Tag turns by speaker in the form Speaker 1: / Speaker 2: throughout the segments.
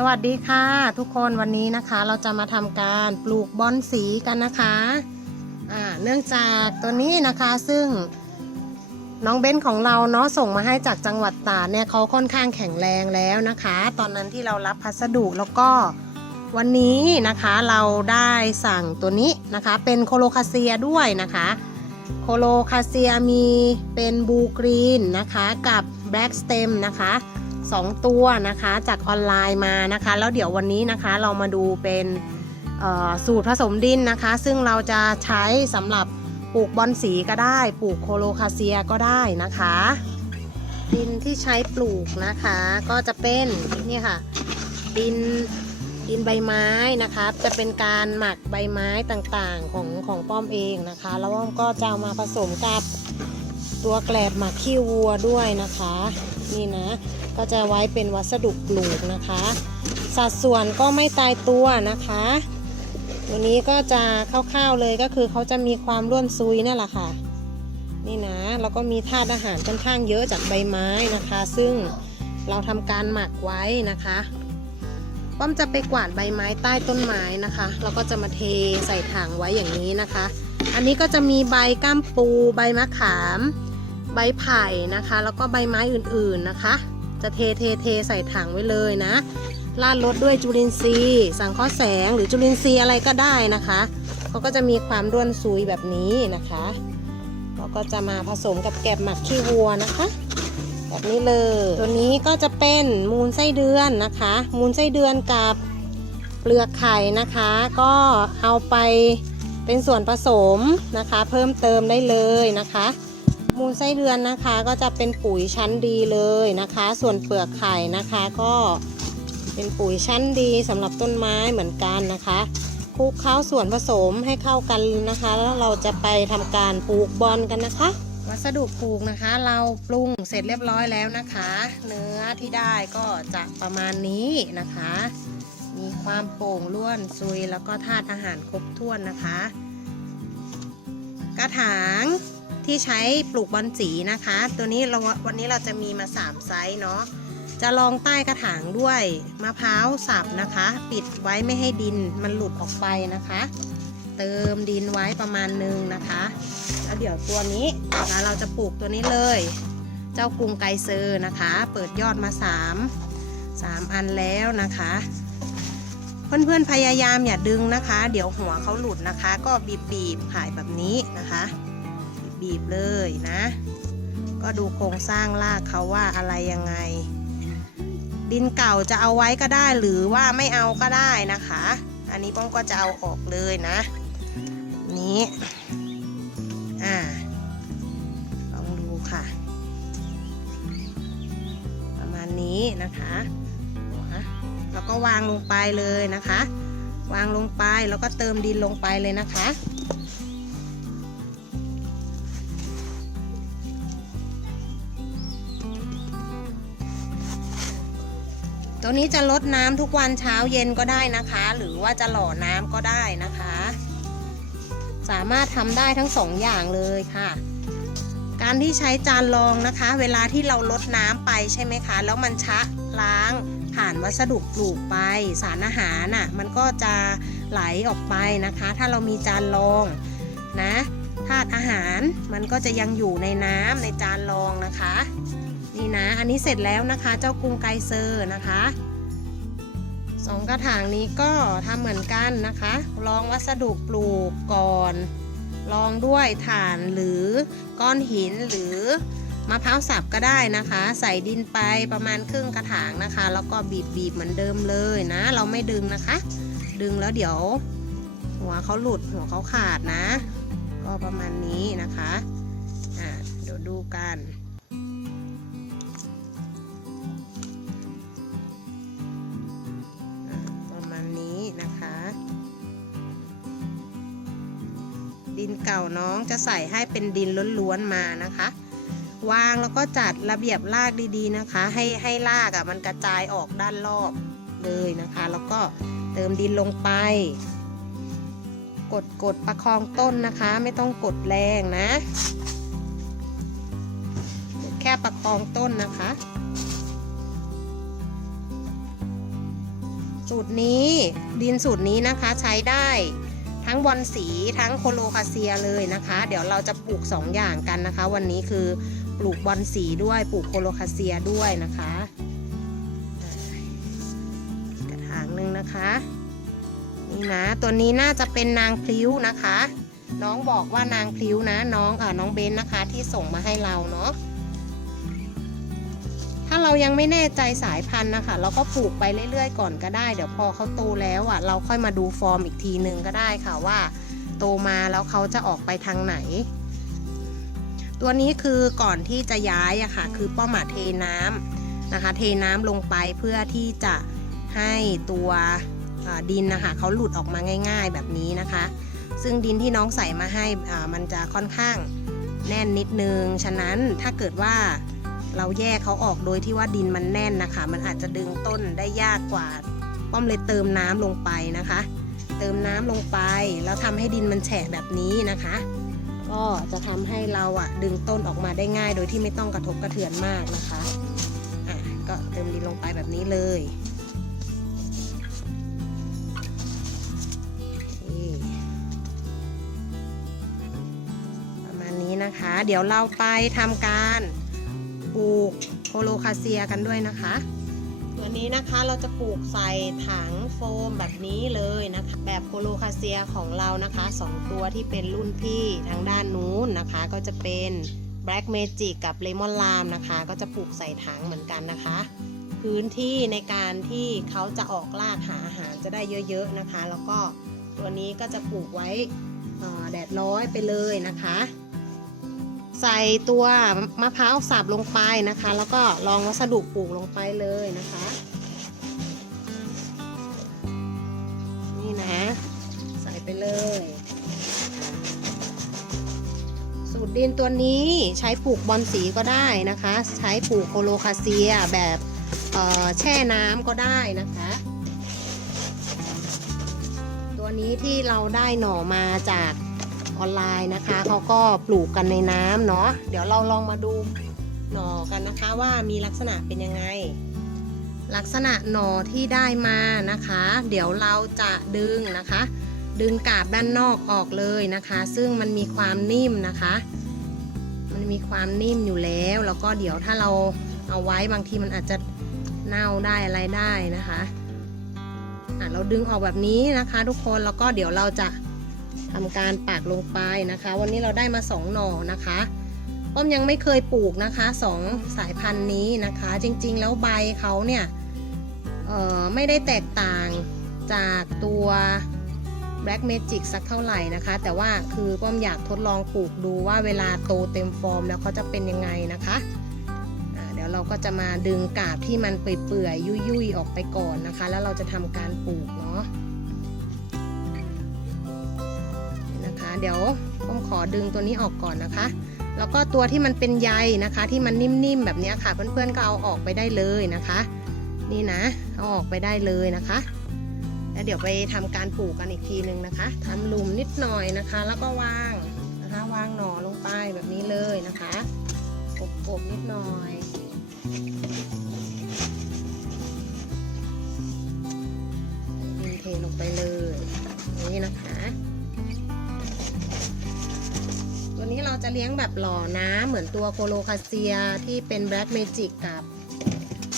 Speaker 1: สวัสดีค่ะ ทุกคนวันนี้นะคะเราจะมาทำการปลูกบอนสีกันนะคะอ่าเนื่องจากตัวนี้นะคะซึ่งน้องเบ้นของเราเนาะส่งมาให้จากจังหวัดตราเนี่ยเขาค่อนข้างแข็งแรงแล้วนะคะ ตอนนั้นที่เรารับพัสดุแล้วก็วันนี้นะคะเราได้สั่งตัวนี้นะคะ เป็นโคโลคาเซียด้วยนะคะ โคโลคาเซียมีเป็นบูกรีนนะคะกับแบล็กสเต็มนะคะ สองตัวนะคะจากออนไลน์มานะคะ แล้วเดี๋ยววันนี้นะคะเรามาดูเป็นสูตรผสมดินนะคะ ซึ่งเราจะใช้สำหรับปลูกบอนสีก็ได้ ปลูกโคโลคาเซียก็ได้นะคะ ดินที่ใช้ปลูกนะคะก็จะเป็นนี่ค่ะดินดินใบไม้นะคะจะเป็นการหมักใบไม้ต่างๆของของป้อมเองนะคะ แล้วก็จะมาผสมกับตัวแกลบหมักขี้วัวด้วยนะคะ นี่นะ ก็จะไว้เป็นวัสดุปลูกนะคะ สัดส่วนก็ไม่ตายตัวนะคะตัวนี้ก็จะคร่าวๆเลยก็คือเขาจะมีความร่วนซุยนั่นแหละค่ะ นี่นะแล้วก็มีธาตุอาหารค่อนข้างเยอะจากใบไม้นะคะ ซึ่งเราทำการหมักไว้นะคะป้อมจะไปกวาดใบไม้ใต้ต้นไม้นะคะแล้วก็จะมาเทใส่ถังไว้อย่างนี้นะคะ อันนี้ก็จะมีใบก้ามปู ใบมะขาม ใบไผ่นะคะ แล้วก็ใบไม้อื่นๆนะคะ จะเทเทเทใส่ถังไว้เลยนะราดรสด้วยจุลินทรีย์ สังเคราะห์แสงหรือจุลินทรีย์อะไรก็ได้นะคะเขาก็จะมีความร่วนซุยแบบนี้นะคะแล้วก็จะมาผสมกับแกบหมักขี้วัวนะคะ แบบนี้เลย ตัวนี้ก็จะเป็นมูลไส้เดือนนะคะ มูลไส้เดือนกับเปลือกไข่นะคะ ก็เอาไปเป็นส่วนผสมนะคะ เพิ่มเติมได้เลยนะคะ มูลไส้เดือนนะคะ ก็จะเป็นปุ๋ยชั้นดีเลยนะคะ ส่วนเปลือกไข่นะคะก็เป็นปุ๋ยชั้นดีสำหรับต้นไม้เหมือนกันนะคะคลุกเคล้าส่วนผสมให้เข้ากันนะคะ แล้วเราจะไปทำการปลูกบอลกันนะคะ วัสดุปลูกนะคะ เราปรุงเสร็จเรียบร้อยแล้วนะคะ เนื้อที่ได้ก็จะประมาณนี้นะคะ มีความโป่งล้วนซุยแล้วก็ธาตุอาหารครบถ้วนนะคะ กระถาง ที่ใช้ปลูกบอนสีนะคะ ตัวนี้เราวันนี้เราจะมีมา 3 ไซส์เนาะจะลองใต้กระถางด้วยมะพร้าวสับนะคะ ปิดไว้ไม่ให้ดินมันหลุดออกไปนะคะ เติมดินไว้ประมาณนึงนะคะแล้วเดี๋ยวตัวนี้นะคะเราจะปลูกตัวนี้เลย เจ้ากรุงไกเซอร์นะคะ เปิดยอดมา 3 3 อันแล้วนะคะ เพื่อนๆพยายามอย่าดึงนะคะ เดี๋ยวหัวเขาหลุดนะคะ ก็บีบๆขายแบบนี้นะคะ บีบเลยนะ ก็ดูโครงสร้างรากเขาว่าอะไรยังไง ดินเก่าจะเอาไว้ก็ได้หรือว่าไม่เอาก็ได้นะคะ อันนี้ป้องก็จะเอาออกเลยนะ นี้อ่าลองดูค่ะ ประมาณนี้นะคะแล้วก็วางลงไปเลยนะคะ วางลงไปแล้วก็เติมดินลงไปเลยนะคะ ตัวนี้จะลดน้ำทุกวันเช้าเย็นก็ได้นะคะ หรือว่าจะหล่อน้ำก็ได้นะคะ สามารถทำได้ทั้งสองอย่างเลยค่ะ การที่ใช้จานรองนะคะ เวลาที่เราลดน้ำไปใช่ไหมคะ แล้วมันชะล้างผ่านวัสดุปลูกไปสารอาหารน่ะมันก็จะไหลออกไปนะคะ ถ้าเรามีจานรองนะธาตุอาหารมันก็จะยังอยู่ในน้ำในจานรองนะคะ นี่นะ อันนี้เสร็จแล้วนะคะ เจ้ากรุงไกเซอร์นะคะสองกระถางนี้ก็ทำเหมือนกันนะคะ ลองวัสดุปลูกก่อน ลองด้วยถ่านหรือก้อนหินหรือมะพร้าวสับก็ได้นะคะ ใส่ดินไปประมาณครึ่งกระถางนะคะ แล้วก็บีบบีบเหมือนเดิมเลยนะ เราไม่ดึงนะคะ ดึงแล้วเดี๋ยว หัวเขาหลุดหัวเขาขาดนะ ก็ประมาณนี้นะคะอ่าเดี๋ยวดูกัน ดินเก่าน้องจะใส่ให้เป็นดินล้วนๆมานะคะ วางแล้วก็จัดระเบียบรากดีๆนะคะ ให้ให้รากอะ่ะมันกระจายออกด้านรอบเลยนะคะ แล้วก็เติมดินลงไป กดกดประคองต้นนะคะ ไม่ต้องกดแรงนะแค่ประคองต้นนะคะสูตรนี้ดินสูตรนี้นะคะใช้ได้ ทั้งบอลสีทั้งโคโลคาเซียเลยนะคะ เดี๋ยวเราจะปลูก 2 อย่างกันนะคะ วันนี้คือปลูกบอลสีด้วยปลูกโคโลคาเซียด้วยนะคะกระถางหนึ่งนะคะนี่นะตัวนี้น่าจะเป็นนางพลิ้วนะคะ น้องบอกว่านางพลิ้วนะน้องเออน้องเบนนะคะที่ส่งมาให้เราเนาะ เรายังไม่แน่ใจสายพันธุ์นะคะ เราก็ปลูกไปเรื่อยๆ ก่อนก็ได้ เดี๋ยวพอเขาโตแล้วอะ เราค่อยมาดูฟอร์มอีกทีหนึ่งก็ได้ค่ะว่า โตมาแล้วเขาจะออกไปทางไหน ตัวนี้คือก่อนที่จะย้ายอะค่ะ คือป้อมอะเทน้ำนะคะ เทน้ำลงไปเพื่อที่จะให้ตัวดินนะคะเขาหลุดออกมาง่าย ๆ แบบนี้นะคะ ซึ่งดินที่น้องใส่มาให้อ่ามันจะค่อนข้างแน่นนิดนึง ฉะนั้นถ้าเกิดว่า เราแยกเขาออกโดยที่ว่าดินมันแน่นนะคะ มันอาจจะดึงต้นได้ยากกว่า ป้อมเลยเติมน้ำลงไปนะคะ เติมน้ำลงไป แล้วทำให้ดินมันแฉะแบบนี้นะคะ ก็จะทำให้เราอะดึงต้นออกมาได้ง่าย โดยที่ไม่ต้องกระทบกระเทือนมากนะคะอะก็เติมดินลงไปแบบนี้เลยประมาณนี้นะคะ เดี๋ยวเราไปทำการ ปลูกโคโลคาเซียกันด้วยนะคะ ตัวนี้นะคะเราจะปลูกใส่ถังโฟมแบบนี้เลยนะคะ แบบโคโลคาเซียของเรานะคะสองตัวที่เป็นรุ่นพี่ทางด้านนู้นนะคะ ก็จะเป็น Black Magic กับ Lemon l i m นะคะ ก็จะปลูกใส่ถังเหมือนกันนะคะ พื้นที่ในการที่เขาจะออกลากหาอาหารจะได้เยอะๆนะคะ แล้วก็ตัวนี้ก็จะปลูกไว้แดดร้อยไปเลยนะคะ ใส่ตัวมะพร้าวสับลงไปนะคะ แล้วก็ลองวัสดุปลูกลงไปเลยนะคะ นี่นะ ใส่ไปเลย สูตรดินตัวนี้ใช้ปลูกบอลสีก็ได้นะคะ ใช้ปลูกโคโลคาเซียแบบแช่น้ำก็ได้นะคะ ตัวนี้ที่เราได้หน่อมาจาก ออนไลน์นะคะเขาก็ปลูกกันในน้ำเนาะเดี๋ยวเราลองมาดูหน่อกันนะคะว่ามีลักษณะเป็นยังไง ลักษณะหน่อที่ได้มานะคะ เดี๋ยวเราจะดึงนะคะ ดึงกาบด้านนอกออกเลยนะคะ ซึ่งมันมีความนิ่มนะคะ มันมีความนิ่มอยู่แล้ว แล้วก็เดี๋ยวถ้าเราเอาไว้บางทีมันอาจจะเน่าได้อะไรได้นะคะอะเราดึงออกแบบนี้นะคะ ทุกคนแล้วก็เดี๋ยวเราจะ ทำการปากลงไปนะคะ วันนี้เราได้มาสองหน่อนะคะป้อมยังไม่เคยปลูกนะคะสองสายพันธุ์นี้นะคะ จริงๆ แล้วใบเขาเนี่ยไม่ได้แตกต่างจากตัว Black Magic สักเท่าไหร่นะคะ แต่ว่าคือป้อมอยากทดลองปลูกดูว่าเวลาโตเต็มฟอร์มแล้วเขาจะเป็นยังไงนะคะเดี๋ยวเราก็จะมาดึงกาบที่มันเปื่อยๆ ยุ่ยๆ ออกไปก่อนนะคะ แล้วเราจะทำการปลูกเนาะ เดี๋ยวป้อมขอดึงตัวนี้ออกก่อนนะคะ แล้วก็ตัวที่มันเป็นใยนะคะ ที่มันนิ่มๆแบบนี้ค่ะ เพื่อนๆก็เอาออกไปได้เลยนะคะ นี่นะเอาออกไปได้เลยนะคะ แล้วเดี๋ยวไปทำการปลูกกันอีกทีหนึ่งนะคะทำหลุมนิดหน่อยนะคะ แล้วก็วางนะคะ วางหน่อลงไปแบบนี้เลยนะคะกบๆนิดหน่อย เราจะเลี้ยงแบบหล่อน้ำเหมือนตัวโคโลคาเซียที่เป็นแบล็กเมจิกกับ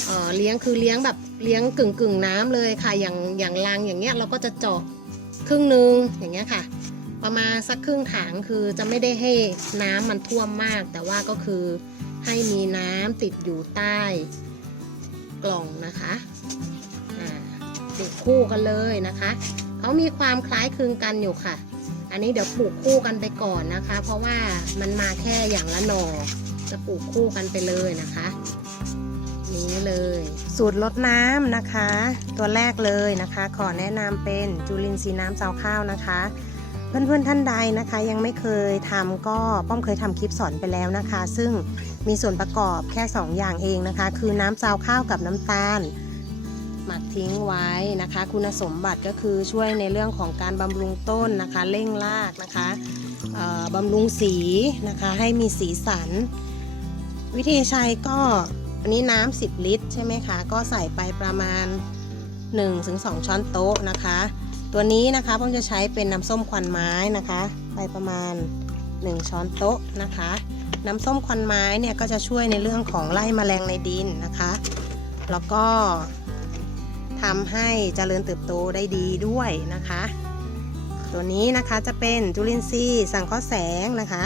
Speaker 1: เอ่อเลี้ยงคือเลี้ยงแบบเลี้ยงกึ่งกึ่งน้ำเลยค่ะอย่างอย่างรังอย่างเงี้ยเราก็จะเจาะครึ่งนึงอย่างเงี้ยค่ะ ประมาณสักครึ่งถังคือจะไม่ได้ให้น้ำมันท่วมมาก แต่ว่าก็คือให้มีน้ำติดอยู่ใต้กล่องนะคะติดคู่กันเลยนะคะเขามีความคล้ายคลึงกันอยู่ค่ะ อันนี้เดี๋ยวปลูกคู่กันไปก่อนนะคะ เพราะว่ามันมาแค่อย่างละหน่อจะปลูกคู่กันไปเลยนะคะนี้เลย สูตรลดน้ำนะคะ ตัวแรกเลยนะคะ ขอแนะนำเป็นจุลินทรีย์น้ำเจ้าข้าวนะคะ เพื่อนๆท่านใดนะคะ ยังไม่เคยทำก็ป้อมเคยทำคลิปสอนไปแล้วนะคะ ซึ่งมีส่วนประกอบแค่ 2 อย่างเองนะคะ คือน้ำเจ้าข้าวกับน้ำตาล หมักทิ้งไว้นะคะ คุณสมบัติก็คือช่วยในเรื่องของการบำรุงต้นนะคะเร่งรากนะคะบำรุงสีนะคะให้มีสีสัน วิธีใช้ก็อันนี้น้ำ10 ลิตรใช่ไหมคะ ก็ใส่ไปประมาณ 1-2 ช้อนโต๊ะนะคะ ตัวนี้นะคะผมจะใช้เป็นน้ำส้มควันไม้นะคะ ไปประมาณ 1 ช้อนโต๊ะนะคะ น้ำส้มควันไม้เนี่ยก็จะช่วยในเรื่องของไล่แมลงในดินนะคะ แล้วก็ ทำให้เจริญเติบโตได้ดีด้วยนะคะ ตัวนี้นะคะจะเป็นจุลินทรีย์สังเคราะห์แสงนะคะ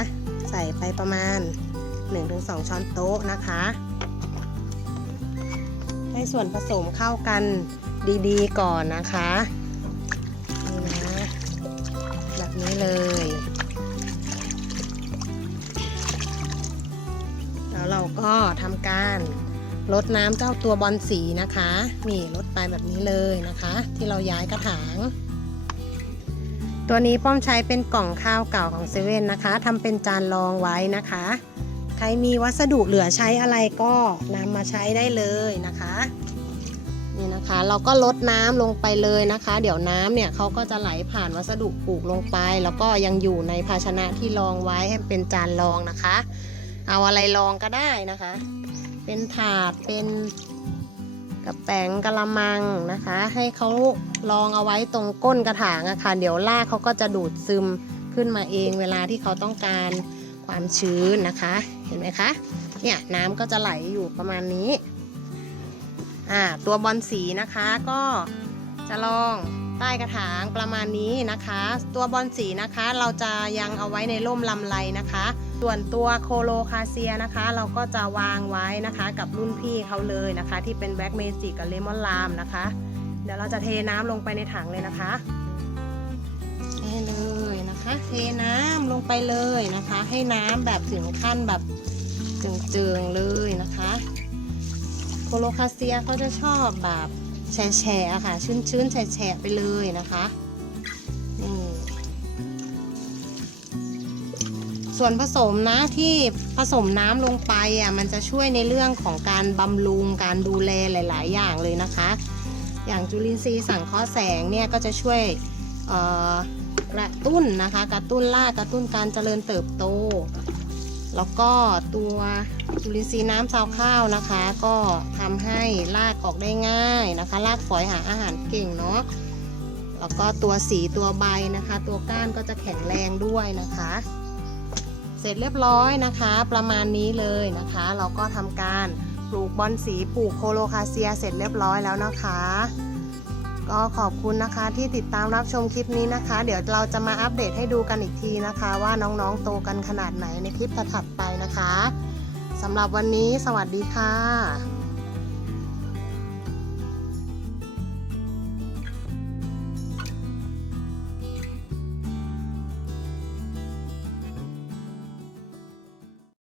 Speaker 1: ใส่ไปประมาณ 1-2 ช้อนโต๊ะนะคะให้ส่วนผสมเข้ากันดีๆก่อนนะคะนี่นะแบบนี้เลย แล้วเราก็ทำการ ลดน้ำเจ้าตัวบอลสีนะคะนี่ลดไปแบบนี้เลยนะคะ ที่เราย้ายกระถาง ตัวนี้ป้อมใช้เป็นกล่องข้าวเก่าของเซเว่นนะคะทำเป็นจานรองไว้นะคะ ใครมีวัสดุเหลือใช้อะไรก็นำมาใช้ได้เลยนะคะนี่นะคะเราก็ลดน้ำลงไปเลยนะคะ เดี๋ยวน้ำเนี่ยเขาก็จะไหลผ่านวัสดุปลูกลงไป แล้วก็ยังอยู่ในภาชนะที่รองไว้ให้เป็นจานรองนะคะ เอาอะไรรองก็ได้นะคะ เป็นถาดเป็นกระแป้งกระมังนะคะ ให้เขารองเอาไว้ตรงก้นกระถางอะค่ะเดี๋ยวรากเขาก็จะดูดซึมขึ้นมาเองเวลาที่เขาต้องการความชื้นนะคะ เห็นไหมคะเนี่ยน้ำก็จะไหลอยู่ประมาณนี้อ่าตัวบอลสีนะคะก็จะลองใต้กระถางประมาณนี้นะคะ ตัวบอลสีนะคะเราจะยังเอาไว้ในร่มลำไรนะคะ ส่วนตัวโคโลคาเซียนะคะ เราก็จะวางไว้นะคะกับรุ่นพี่เขาเลยนะคะ ที่เป็นแบล็กเมจิกกับเลมอนลามนะคะ เดี๋ยวเราจะเทน้ำลงไปในถังเลยนะคะเทเลยนะคะ เทน้ำลงไปเลยนะคะ ให้น้ำแบบถึงขั้นแบบเจืองๆเลยนะคะโคโลคาเซียเขาจะชอบแบบแฉะๆค่ะ ชื้นๆแฉะๆไปเลยนะคะ ส่วนผสมนะที่ผสมน้ำลงไปอะมันจะช่วยในเรื่องของการบำรุงการดูแลหลาย ๆ อย่างเลยนะคะ อย่างจุลินทรีย์สังเคราะห์แสงเนี่ยก็จะช่วยกระตุ้นนะคะกระตุ้นรากกระตุ้นการเจริญเติบโต แล้วก็ตัวจุลินทรีย์น้ำซาวข้าวนะคะ ก็ทำให้รากออกได้ง่ายนะคะรากฝอยหาอาหารเก่งเนาะแล้วก็ตัวสีตัวใบนะคะ ตัวก้านก็จะแข็งแรงด้วยนะคะ เสร็จเรียบร้อยนะคะ ประมาณนี้เลยนะคะ เราก็ทำการปลูกบอนสีปลูกโคโลคาเซียเสร็จเรียบร้อยแล้วนะคะ ก็ขอบคุณนะคะที่ติดตามรับชมคลิปนี้นะคะ เดี๋ยวเราจะมาอัปเดตให้ดูกันอีกทีนะคะ ว่าน้องๆโตกันขนาดไหนในคลิปถัดไปนะคะสำหรับวันนี้สวัสดีค่ะ